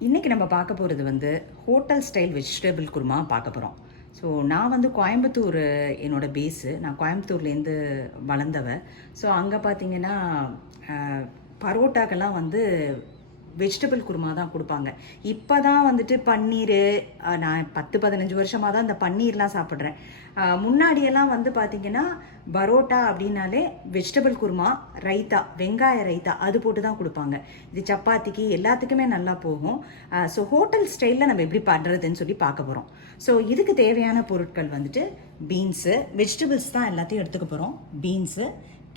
இன்றைக்கி நம்ம பார்க்க போகிறது வந்து ஹோட்டல் ஸ்டைல் வெஜிடபிள் குருமா பார்க்க போகிறோம் ஸோ நான் வந்து கோயம்புத்தூர் என்னோட பேஸு நான் கோயம்புத்தூர்லேருந்து வளர்ந்தவ. ஸோ அங்கே பார்த்தீங்கன்னா பரோட்டாக்கெல்லாம் வந்து வெஜிடபிள் குருமா தான் கொடுப்பாங்க. இப்போ தான் வந்துட்டு பன்னீர் நான் பத்து பதினஞ்சு வருஷமாக தான் இந்த பன்னீர்லாம் சாப்பிட்றேன். முன்னாடியெல்லாம் வந்து பார்த்தீங்கன்னா பரோட்டா அப்படின்னாலே வெஜிடபிள் குருமா ரைத்தா வெங்காய ரைத்தா அது போட்டு தான் கொடுப்பாங்க. இது சப்பாத்திக்கு எல்லாத்துக்குமே நல்லா போகும். ஸோ ஹோட்டல் ஸ்டைலில் நம்ம எப்படி பண்ணுறதுன்னு சொல்லி பார்க்க போகிறோம் ஸோ இதுக்கு தேவையான பொருட்கள் வந்துட்டு பீன்ஸு வெஜிடபிள்ஸ் தான் எல்லாத்தையும் எடுத்துக்க போகிறோம் பீன்ஸு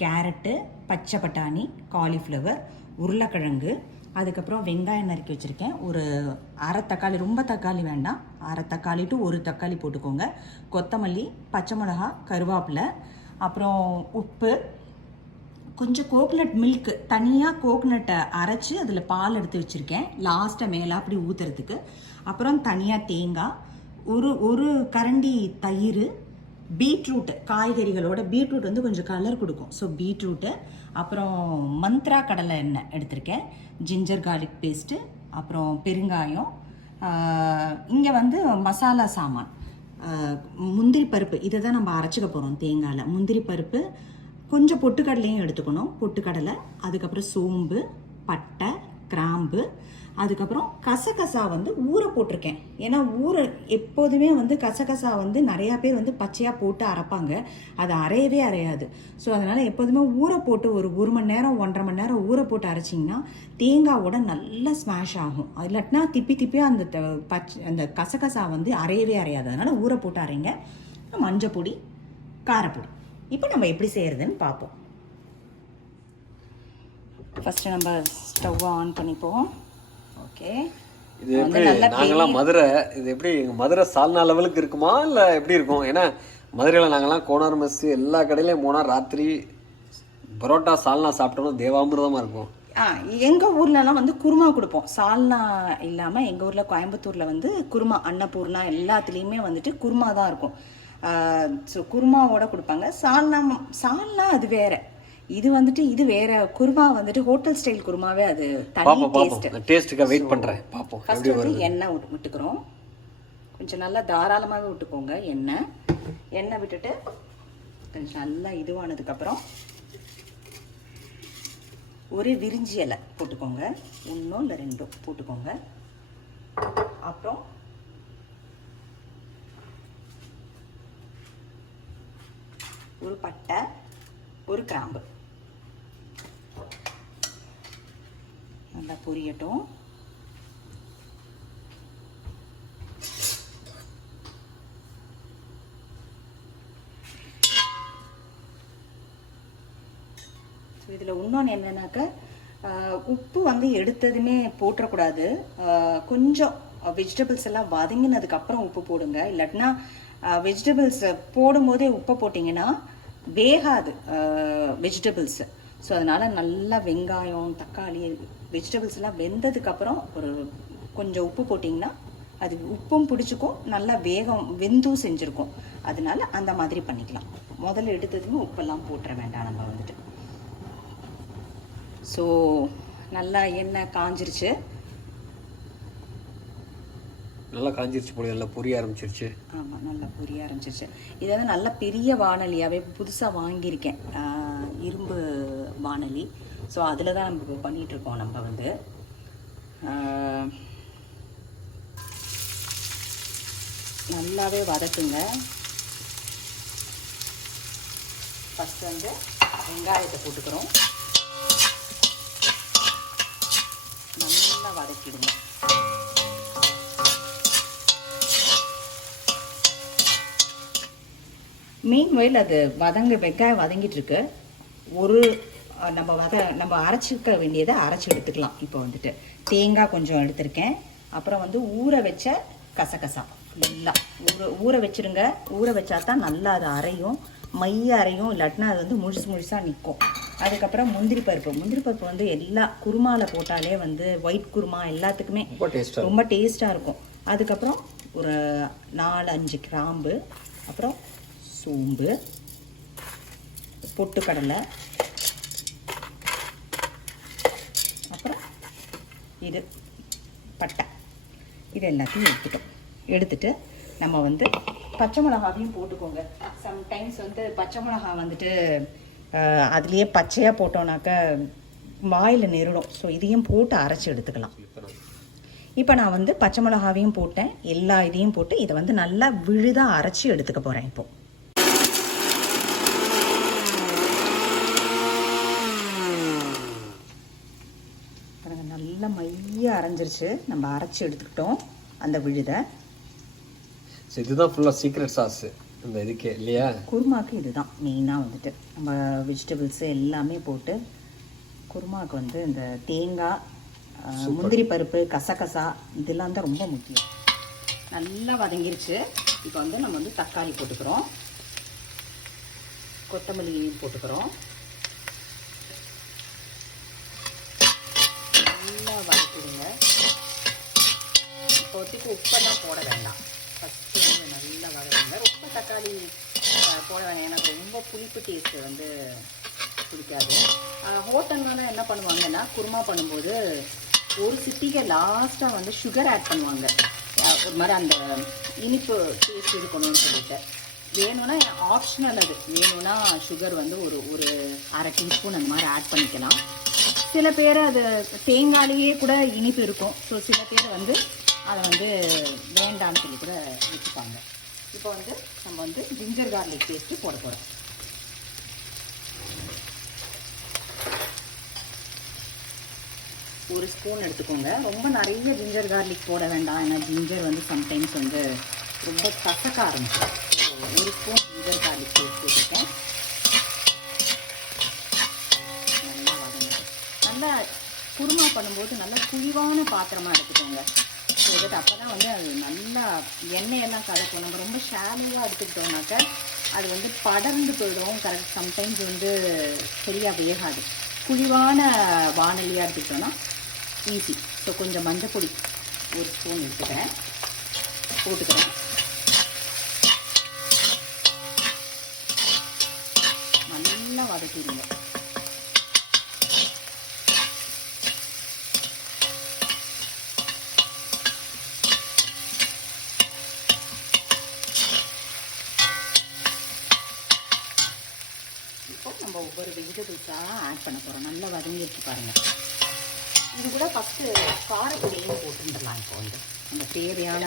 கேரட்டு பச்சை பட்டாணி காலிஃப்ளவர் உருளைக்கிழங்கு அதுக்கப்புறம் வெங்காயம் நறுக்கி வச்சுருக்கேன். ஒரு அரை தக்காளி ரொம்ப தக்காளி வேண்டாம். அரை தக்காளி டு ஒரு தக்காளி போட்டுக்கோங்க. கொத்தமல்லி பச்சை மிளகா கருவேப்பிலை அப்புறம் உப்பு கொஞ்சம் கோகனட் மில்க் தனியாக கோகனட்டை அரைச்சி அதில் பால் எடுத்து வச்சுருக்கேன். லாஸ்ட்டை மேலே அப்படி ஊற்றுறதுக்கு அப்புறம் தனியாக தேங்காய் ஒரு ஒரு கரண்டி தயிர் பீட்ரூட்டு காய்கறிகளோட பீட்ரூட் வந்து கொஞ்சம் கலர் கொடுக்கும். ஸோ பீட்ரூட்டு அப்புறம் மந்த்ரா கடலை எண்ணெய் எடுத்திருக்கேன். ஜிஞ்சர் கார்லிக் பேஸ்ட்டு அப்புறம் பெருங்காயம் இங்கே வந்து மசாலா சாமான். முந்திரி பருப்பு இதை தான் நம்ம அரைச்சிக்க போகிறோம் தேங்காயில். முந்திரி பருப்பு கொஞ்சம் பொட்டுக்கடலையும் எடுத்துக்கணும். பொட்டுக்கடலை அதுக்கப்புறம் சோம்பு பட்டை கிராம்பு அதுக்கப்புறம் கசகசா வந்து ஊற போட்டிருக்கேன். ஏன்னா ஊற எப்போதுமே வந்து கசகசா வந்து நிறையா பேர் வந்து பச்சையாக போட்டு அரைப்பாங்க. அது அரையவே அரையாது. ஸோ அதனால் எப்போதுமே ஊற போட்டு ஒரு ஒரு மணி நேரம் ஒன்றரை மணி நேரம் ஊற போட்டு அரைச்சிங்கன்னா தேங்காவோட நல்லா ஸ்மாஷ் ஆகும். அது இல்லாட்டினா திப்பி திப்பியாக அந்த பச் அந்த கசகசா வந்து அரையவே அரையாது. அதனால் ஊற போட்டு அரைங்க. மஞ்சள் பொடி காரப்பொடி. இப்போ நம்ம எப்படி செய்கிறதுன்னு பார்ப்போம். ஃபஸ்ட்டு நம்ம ஸ்டவ் ஆன் பண்ணிப்போம். ஓகே. இது எப்படி நாங்கெல்லாம் மதுரை இது எப்படி மதுரை சால்னா லெவலுக்கு இருக்குமா இல்ல எப்படி இருக்கும்? ஏன்னா மதுரையில நாங்கெல்லாம் கோனார் மெஸ் எல்லா கடையிலயும் போனா ராத்திரி பரோட்டா சால்னா சாப்பிட்டோம்னா தேவாமிர்தமா இருக்கும். ஆ எங்கள் ஊர்லலாம் வந்து குருமா கொடுப்போம். சால்னா இல்லாமல் எங்கள் ஊரில் கோயம்புத்தூரில் வந்து குருமா அன்னபூர்ணா எல்லாத்துலேயுமே வந்துட்டு குருமா தான் இருக்கும். ஸோ குருமாவோட கொடுப்பாங்க. சால்னா சால்னா அது வேற. இது வந்துட்டு இது வேற குருமா வந்துட்டு ஹோட்டல் ஸ்டைல் குருமாவே அது தனி டேஸ்ட் பாப்போம். டேஸ்ட்டுக்காக வெயிட் பண்றேன். பாப்போம். ஃபர்ஸ்ட் வந்து எண்ணெய் விட்டு விட்டுக்கிறோம். கொஞ்சம் நல்லா தாராளமாகவே விட்டுக்கோங்க எண்ணெய். எண்ணெய் விட்டுட்டு கொஞ்சம் நல்லா இதுவானதுக்கப்புறம் ஒரு விரிஞ்சி இலை போட்டுக்கோங்க. ஒன்றோ இல்லை ரெண்டோ போட்டுக்கோங்க. அப்புறம் ஒரு பட்டை ஒரு கிராம்பு. பொரியட்டும். இதில் இன்னொன்று என்னன்னாக்க உப்பு வந்து எடுத்ததுமே போட்டுறக்கூடாது கொஞ்சம் வெஜிடபிள்ஸ் எல்லாம் வதங்கினதுக்கு அப்புறம் உப்பு போடுங்க. இல்லாட்டினா வெஜிடபிள்ஸ் போடும்போதே உப்பை போட்டிங்கன்னா வேகாது வெஜிடபிள்ஸை ஸோ அதனால் நல்லா வெங்காயம் தக்காளி வெஜிடபிள்ஸ் எல்லாம் வெந்ததுக்கப்புறம் ஒரு கொஞ்சம் உப்பு போட்டிங்கன்னா அது உப்பும் பிடிச்சிக்கும் நல்லா வேகம் வெந்தும் செஞ்சுருக்கும். அதனால அந்த மாதிரி பண்ணிக்கலாம். முதல்ல எடுத்ததுமே உப்பெல்லாம் போட்டுற வேண்டாம் நம்ம வந்துட்டு. ஸோ நல்லா எண்ணெய் காஞ்சிருச்சு. நல்லா காஞ்சிருச்சு போல நல்லா பொரிய ஆரம்பிச்சிருச்சு. ஆமாம் நல்லா புரிய ஆரம்பிச்சிருச்சு. இது வந்து நல்ல பெரிய வானொலியாகவே புதுசாக வாங்கியிருக்கேன். இரும்பு வானொலி. ஸோ அதில் தான் நம்ம இப்போ இருக்கோம். நம்ம வந்து நல்லாவே வதக்குங்க. ஃபஸ்ட்டு வந்து வெங்காயத்தை போட்டுக்கிறோம். நல்லா வதக்கிடுங்க. மீன் வயல் அது வதங்க வெங்காயம் வதங்கிட்டு இருக்கு. ஒரு நம்ம வத நம்ம அரைச்சிக்க வேண்டியதை அரைச்சி எடுத்துக்கலாம். இப்போ வந்துட்டு தேங்காய் கொஞ்சம் எடுத்திருக்கேன். அப்புறம் வந்து ஊற வச்ச கசகசா. ஃபுல்லாக ஊற ஊற வச்சிருங்க. ஊற வச்சா தான் நல்லா அது அரையும். மைய அரையும். இல்லாட்டினா அது வந்து முழுசு முழுசாக நிற்கும் அதுக்கப்புறம் முந்திரி பருப்பு. முந்திரி பருப்பு வந்து எல்லா குருமால போட்டாலே வந்து ஒயிட் குருமா எல்லாத்துக்குமே ரொம்ப டேஸ்ட்டாக இருக்கும். அதுக்கப்புறம் ஒரு நாலு அஞ்சு கிராம்பு. அப்புறம் சோம்பு. பொட்டுக்கடலை அப்புறம் இது பட்டை. இது எல்லாத்தையும் எடுத்துட்டோம். எடுத்துட்டு நம்ம வந்து பச்சை மிளகாவையும் போட்டுக்கோங்க. சம்டைம்ஸ் வந்து பச்சை மிளகா வந்துட்டு அதுலேயே பச்சையாக போட்டோம்னாக்க வாயில் நெருடும். ஸோ இதையும் போட்டு அரைச்சி எடுத்துக்கலாம். இப்போ நான் வந்து பச்சை மிளகாவையும் போட்டேன். எல்லா இதையும் போட்டு இதை வந்து நல்லா விழுதாக அரைச்சி எடுத்துக்க போகிறேன் இப்போ பாருங்க நல்லா மைய அரைஞ்சிருச்சு. நம்ம அரைச்சி எடுத்துக்கிட்டோம். அந்த விழுதை. ஸோ இதுதான் ஃபுல்லாக சீக்ரெட் சாஸ் இந்த இதுக்கே இல்லையா? குருமாக்கு இதுதான் மெயினாக வந்துட்டு. நம்ம வெஜிடபிள்ஸு எல்லாமே போட்டு குருமாக்கு வந்து இந்த தேங்காய் முந்திரி பருப்பு கசகசா இதெல்லாம் தான் ரொம்ப முக்கியம். நல்லா வதங்கிருச்சு. இப்போ வந்து நம்ம வந்து தக்காளி போட்டுக்கிறோம். கொத்தமல்லி போட்டுக்கிறோம் நல்லா வதக்கிடுங்க இப்போதைக்கு உப்பெல்லாம் போட வேண்டாம். ஃபஸ்ட்டு வந்து நல்லா வதக்குங்க. ரொம்ப தக்காளி போட வேணாம். எனக்கு ரொம்ப புளிப்பு டேஸ்ட் வந்து பிடிக்காது. ஹோட்டல்லாம் என்ன பண்ணுவாங்கன்னா குருமா பண்ணும்போது ஒரு சிட்டிகை லாஸ்ட்டாக வந்து சுகர் ஆட் பண்ணுவாங்க. ஒரு மாதிரி அந்த இனிப்பு டேஸ்ட் இருக்கணும்னு சொல்லிட்டு. வேணும்னா ஆப்ஷனல் அது. வேணும்னா சுகர் வந்து ஒரு ஒரு அரை டீஸ்பூன் அந்த மாதிரி ஆட் பண்ணிக்கலாம். சில பேர் அது தேங்காயிலேயே கூட இனிப்பு இருக்கும். ஸோ சில பேர் வந்து அதை வந்து வேண்டாம்னு சொல்லி கூட வச்சுப்பாங்க இப்போ வந்து நம்ம வந்து ஜிஞ்சர் கார்லிக் பேஸ்ட்டு போட போகிறோம் ஒரு ஸ்பூன் எடுத்துக்கோங்க. ரொம்ப நிறைய ஜிஞ்சர் கார்லிக் போட வேண்டாம். ஏன்னா ஜிஞ்சர் வந்து சம்டைம்ஸ் வந்து ரொம்ப கசக்க ஆரம்பிச்சிடும் ஒரு ஸ்பூன் ஜிஞ்சர் கார்லிக் பேஸ்ட் வச்சுருக்கேன் நல்லா வதங்க நல்லா குருமா பண்ணும்போது நல்லா குழிவான பாத்திரமாக எடுத்துக்கோங்க. ஸோ அப்போ தான் வந்து அது நல்லா எண்ணெயெல்லாம் கலக்கும். நம்ம ரொம்ப ஷாலியாக எடுத்துக்கிட்டோம்னாக்க அது வந்து படர்ந்து போயிடும். கரெக்ட் சம்டைம்ஸ் வந்து சரியாக வேகாது. குழிவான வானொலியாக எடுத்துக்கிட்டோம்னா ஈஸி ஸோ கொஞ்சம் மஞ்சள் பொடி ஒரு ஸ்பூன் எடுத்துக்கிறேன். போட்டுக்கிறேன். நல்லா வதக்கிடுங்க இப்போ நம்ம ஒவ்வொரு வெஜிடபிள்ஸாக ஆட் பண்ண போகிறோம் நல்லா வதங்கிடுச்சு பாருங்க. இது கூட ஃபஸ்ட்டு காரப்பொடியும் போட்டுருந்துடலாம் இப்போ வந்து. நம்ம தேவையான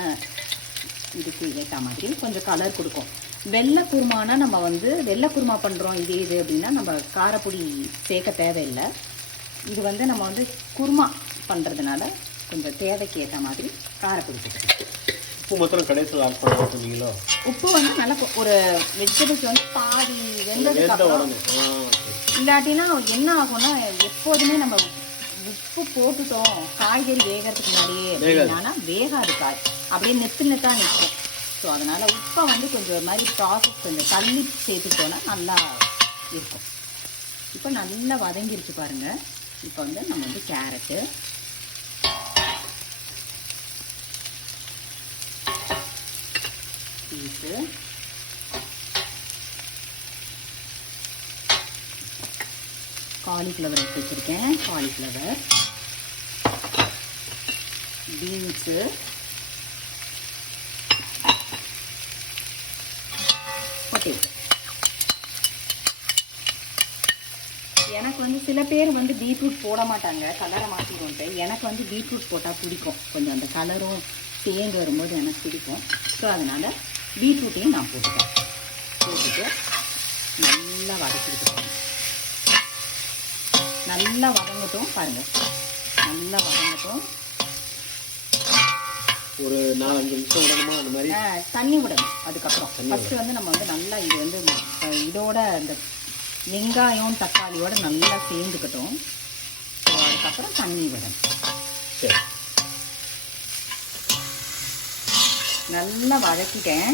இதுக்கு ஏற்ற மாதிரி கொஞ்சம் கலர் கொடுக்கும். வெள்ளை குருமானா நம்ம வந்து வெள்ளை குருமா பண்ணுறோம் இது இது அப்படின்னா நம்ம காரப்பொடி சேர்க்க தேவையில்லை. இது வந்து நம்ம வந்து குருமா பண்ணுறதுனால கொஞ்சம் தேவைக்கு ஏற்ற மாதிரி காரப்பொடி உப்பு மாத்திரம் கடைசியில் ஆட் பண்ண சொன்னீங்களோ உப்பு வந்து நல்லா ஒரு வெஜிடபிள்ஸ் வந்து பாதி வெந்ததுக்கு இல்லாட்டினா என்ன ஆகும்னா எப்போதுமே நம்ம உப்பு போட்டுட்டோம். காய்கறி வேகறதுக்கு முன்னாடியே. அப்படின்னா வேகாது காய். அப்படியே நெத்து நெத்தா நிற்கும். ஸோ அதனால உப்பை வந்து கொஞ்சம் மாதிரி ப்ராசஸ் கொஞ்சம் தள்ளி சேர்த்துட்டோன்னா நல்லா இருக்கும். இப்போ நல்லா வதங்கிருச்சு பாருங்க. இப்போ வந்து நம்ம வந்து கேரட்டு பீஸு. காலிஃப்ளவர் எடுத்து வச்சுருக்கேன். காலிஃப்ளவர் பீன்ஸு பொட்டேட்டோ எனக்கு வந்து சில பேர் வந்து பீட்ரூட் போட மாட்டாங்க. கலரை மாற்றிடும்ட்டு எனக்கு வந்து பீட்ரூட் போட்டால் பிடிக்கும். கொஞ்சம் அந்த கலரும் சேர்ந்து வரும்போது எனக்கு பிடிக்கும். ஸோ அதனால் பீட்ரூட்டையும் நான் போட்டுக்கிறேன் போட்டுட்டு நல்லா வதக்கிட்டு போகிறேன் நல்லா வதங்கட்டும் பாருங்க. நல்லா வதங்கட்டும். ஒரு நாலஞ்சு நிமிஷம் விடணுமா? அந்த மாதிரி? தண்ணி விடணும் அதுக்கப்புறம். ஃபர்ஸ்ட் வந்து நம்ம வந்து நல்லா இது வந்து இதோட இந்த வெங்காயம் தக்காளியோட நல்லா சேர்ந்துக்கட்டும். அதுக்கப்புறம் தண்ணி விடணும். சரி. நல்லா வதக்கிட்டேன்.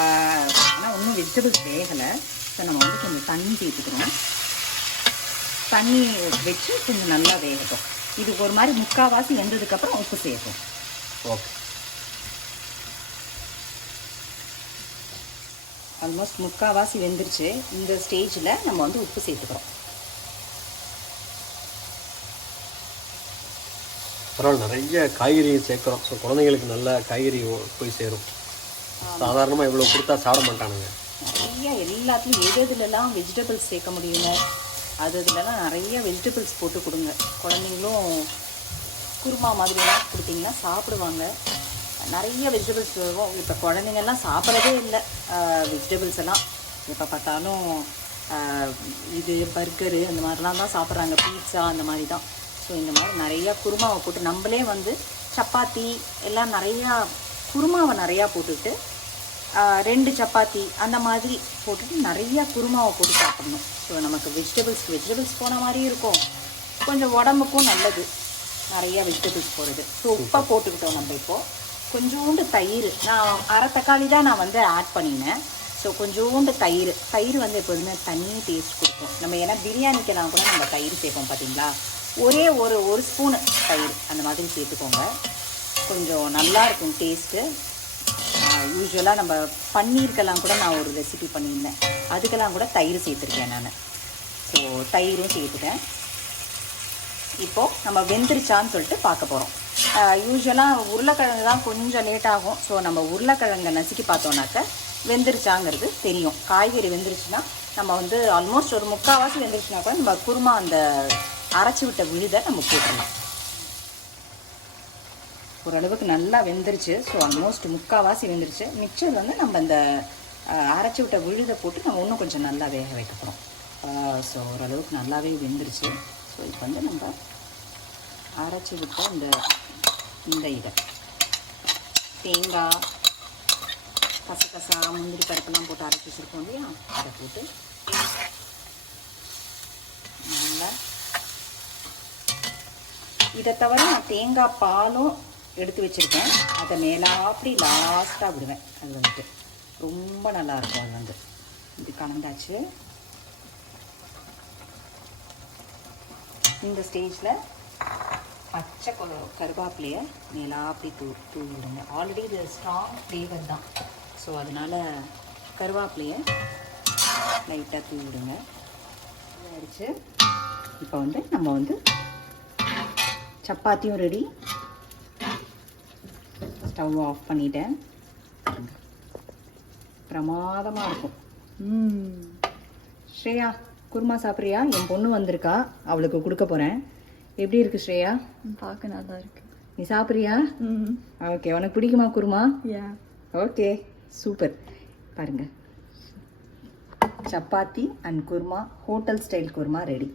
ஆனால் ஒன்றும் வெஜிடபிள்ஸ் வேகலை. ஸோ நம்ம வந்து கொஞ்சம் தண்ணி சேர்த்துக்கிறோம் தண்ணி வச்சு கொஞ்சம் நல்லா வேகட்டும். இதுக்கு ஒரு மாதிரி முக்கால்வாசி வெந்ததுக்கப்புறம் உப்பு சேர்ப்போம். ஓகே. ஆல்மோஸ்ட் முக்கால்வாசி வெந்துருச்சு. இந்த ஸ்டேஜில் நம்ம வந்து உப்பு சேர்த்துக்கிறோம். பரவாயில்ல நிறைய காய்கறியும் சேர்க்குறோம். ஸோ குழந்தைங்களுக்கு நல்ல காய்கறி போய் சேரும். சாதாரணமாக இவ்வளோ கொடுத்தா சாப்பிட மாட்டானுங்க. நிறைய எல்லாத்துலையும் எது எதுலலாம் வெஜிடபிள்ஸ் சேர்க்க முடியுங்க அது இதுலலாம் நிறைய வெஜிடபிள்ஸ் போட்டு கொடுங்க. குழந்தைங்களும் குருமா மாதிரிலாம் கொடுத்தீங்கன்னா சாப்பிடுவாங்க. நிறைய வெஜிடபிள்ஸ் வரும். இப்போ குழந்தைங்கள்லாம் சாப்பிட்றதே இல்லை. வெஜிடபிள்ஸ் எல்லாம் எப்போ பார்த்தாலும் இது பர்கரு அந்த மாதிரிலாம் தான் சாப்பிட்றாங்க. பீட்சா அந்த மாதிரி தான். ஸோ இந்த மாதிரி நிறையா குருமாவை போட்டு நம்மளே வந்து சப்பாத்தி எல்லாம் நிறையா குருமாவை நிறையா போட்டுக்கிட்டு ரெண்டு சப்பாத்தி அந்த மாதிரி போட்டுட்டு நிறையா குருமாவை போட்டு சாப்பிடணும். ஸோ நமக்கு வெஜிடபிள்ஸ்க்கு வெஜிடபிள்ஸ் போன மாதிரி இருக்கும். கொஞ்சம் உடம்புக்கும் நல்லது. நிறைய வெஜிடபிள்ஸ் போடுறது. ஸோ உப்பை போட்டுக்கிட்டோம் நம்ம இப்போது கொஞ்சோண்டு தயிர். நான் அரை தக்காளி தான் நான் வந்து ஆட் பண்ணினேன். ஸோ கொஞ்சோண்டு தயிர். தயிர் வந்து எப்போதுமே தனி டேஸ்ட் கொடுக்கும். நம்ம ஏன்னா பிரியாணிக்கெல்லாம் கூட நம்ம தயிர் சேர்ப்போம் பார்த்தீங்களா? ஒரே ஒரு ஒரு ஸ்பூனு தயிர் அந்த மாதிரி சேர்த்துக்கோங்க. கொஞ்சம் நல்லா இருக்கும் டேஸ்ட்டு யூஸ்வலாக நம்ம பன்னீருக்கெல்லாம் கூட நான் ஒரு ரெசிபி பண்ணியிருந்தேன். அதுக்கெல்லாம் கூட தயிர் சேர்த்துருக்கேன் நான். ஸோ தயிரும் சேர்த்துட்டேன். இப்போது நம்ம வெந்துருச்சான்னு சொல்லிட்டு பார்க்க போகிறோம் யூஸ்வலாக உருளைக்கிழங்கு தான் கொஞ்சம் லேட் ஆகும். ஸோ நம்ம உருளைக்கிழங்கை நசுக்கி பார்த்தோன்னாக்க வெந்துருச்சாங்கிறது தெரியும். காய்கறி வெந்துருச்சுன்னா நம்ம வந்து ஆல்மோஸ்ட் ஒரு முக்கால்வாசி வெந்துருச்சுன்னா கூட நம்ம குருமா அந்த அரைச்சி விட்ட விழுதை நம்ம போட்டுடலாம். ஓரளவுக்கு நல்லா வெந்துருச்சு. ஸோ ஆல்மோஸ்ட் முக்கால்வாசி வெந்துருச்சு. மிச்சம் வந்து நம்ம இந்த அரைச்சி விட்ட விழுதை போட்டு நம்ம இன்னும் கொஞ்சம் நல்லா வேக வைக்க போகிறோம் ஸோ ஓரளவுக்கு நல்லாவே வெந்துருச்சு. ஸோ இப்போ வந்து நம்ம அரைச்சி விட்ட இந்த இந்த இதை. தேங்காய் கசகசா முந்திரி பருப்புலாம் போட்டு அரைச்சி வச்சுருக்கோம் இல்லையா? அதை போட்டு நல்லா இதை தவிர நான் தேங்காய் பாலும் எடுத்து வச்சுருக்கேன். அதை மேலாப்படி லாஸ்ட்டாக விடுவேன். அது வந்துட்டு ரொம்ப நல்லா இருக்கும் அது வந்து. இது கலந்தாச்சு. இந்த ஸ்டேஜில் பச்சை கொ- கருவேப்பிலையை மேலாப்படி தூ தூவி விடுங்க. ஆல்ரெடி இது ஸ்ட்ராங் ஃப்ளேவர் தான். ஸோ அதனால் கருவேப்பிலையை லைட்டாக தூவி விடுங்க. அடித்து இப்போ வந்து நம்ம வந்து சப்பாத்தியும் ரெடி ஸ்டவ் ஆஃப் பண்ணிட்டேன். பிரமாதமாக இருக்கும். ம். ஸ்ரேயா குருமா சாப்பிட்றியா? என் பொண்ணு வந்திருக்கா. அவளுக்கு கொடுக்க போகிறேன் எப்படி இருக்கு ஸ்ரேயா? பார்க்க நல்லா இருக்கு. நீ சாப்பிட்றியா? ம் ஓகே உனக்கு பிடிக்குமா குருமா? யா ஓகே சூப்பர் பாருங்க. Chapati and kurma hotel style kurma ready